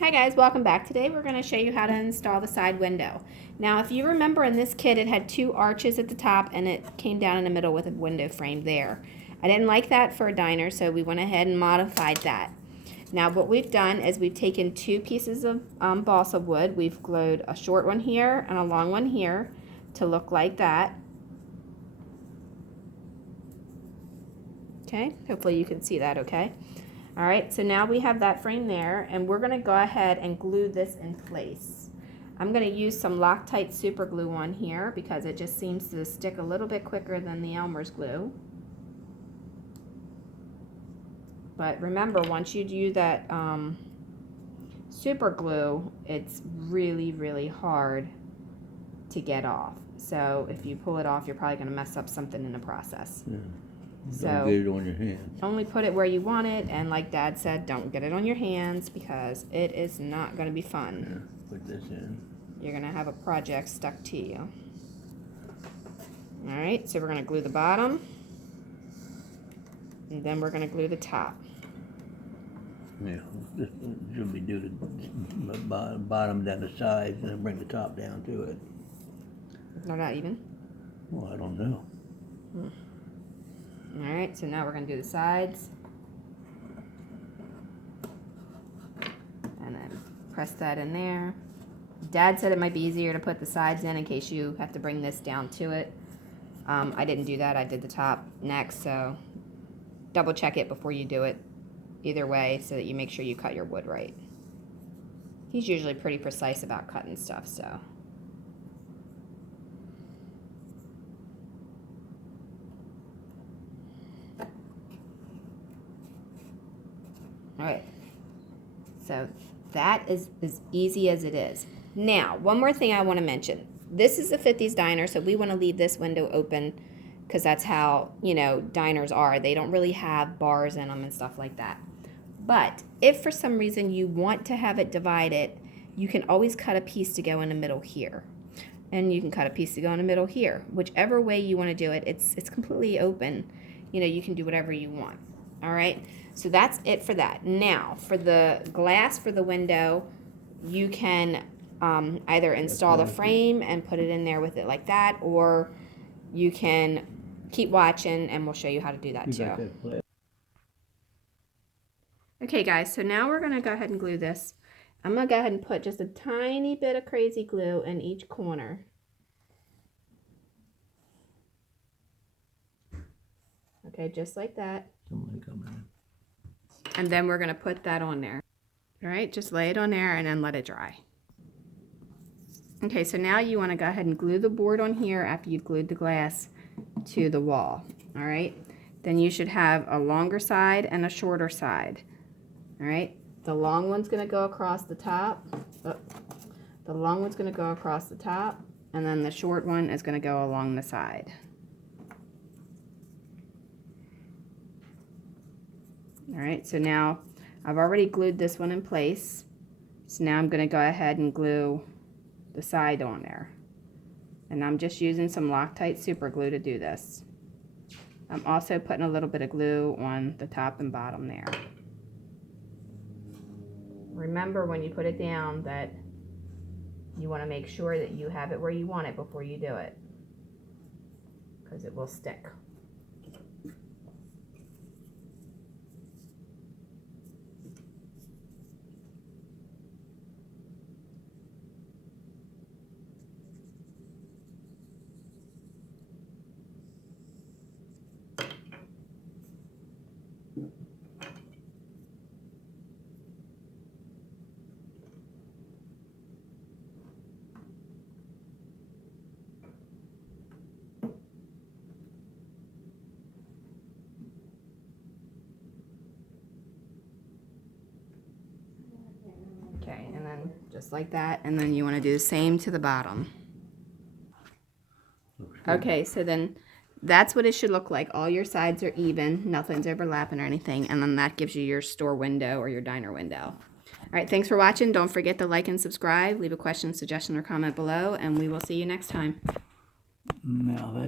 Hi guys, welcome back. Today we're going to show you how to install the side window. Now if you remember in this kit it had two arches at the top and it came down in the middle with a window frame there. I didn't like that for a diner, so we went ahead and modified that. Now what we've done is we've taken two pieces of balsa wood. We've glued a short one here and a long one here to look like that. Okay, hopefully you can see that okay. All right, so now we have that frame there, and we're gonna go ahead and glue this in place. I'm gonna use some Loctite super glue on here because it just seems to stick a little bit quicker than the Elmer's glue. But remember, once you do that super glue, it's really, really hard to get off. So if you pull it off, you're probably gonna mess up something in the process. Yeah. So don't get it on your hands. Only put it where you want it, and like Dad said, don't get it on your hands because it is not going to be fun. Yeah, put this in. You're going to have a project stuck to you. Alright, so we're going to glue the bottom, and then we're going to glue the top. Yeah, this should be do the bottom down the sides and then bring the top down to it. No, not even? Well, I don't know. Alright, so now we're going to do the sides. And then press that in there. Dad said it might be easier to put the sides in case you have to bring this down to it. I didn't do that. I did the top next, so double check it before you do it either way so that you make sure you cut your wood right. He's usually pretty precise about cutting stuff, so. Alright, so that is as easy as it is. Now, one more thing I want to mention. This is a 50's diner, so we want to leave this window open because that's how, you know, diners are. They don't really have bars in them and stuff like that. But if for some reason you want to have it divided, you can always cut a piece to go in the middle here. And you can cut a piece to go in the middle here. Whichever way you want to do it, it's completely open. You know, you can do whatever you want. All right, so that's it for that. Now, for the glass for the window, you can either install the frame and put it in there with it like that, or you can keep watching and we'll show you how to do that too. Okay guys, so now we're gonna go ahead and glue this. I'm gonna go ahead and put just a tiny bit of crazy glue in each corner. Okay, just like that. And then we're going to put that on there. All right, just lay it on there and then let it dry. Okay, so now you want to go ahead and glue the board on here after you've glued the glass to the wall. All right, then you should have a longer side and a shorter side. All right, the long one's going to go across the top. The long one's going to go across the top, and then the short one is going to go along the side. All right, so now I've already glued this one in place. So now I'm going to go ahead and glue the side on there. And I'm just using some Loctite super glue to do this. I'm also putting a little bit of glue on the top and bottom there. Remember when you put it down that you want to make sure that you have it where you want it before you do it, because it will stick. Okay, and then just like that, and then you want to do the same to the bottom. Okay, so then that's what it should look like. All your sides are even, nothing's overlapping or anything, and then that gives you your store window or your diner window. All right, thanks for watching. Don't forget to like and subscribe. Leave a question, suggestion, or comment below, and we will see you next time. Now that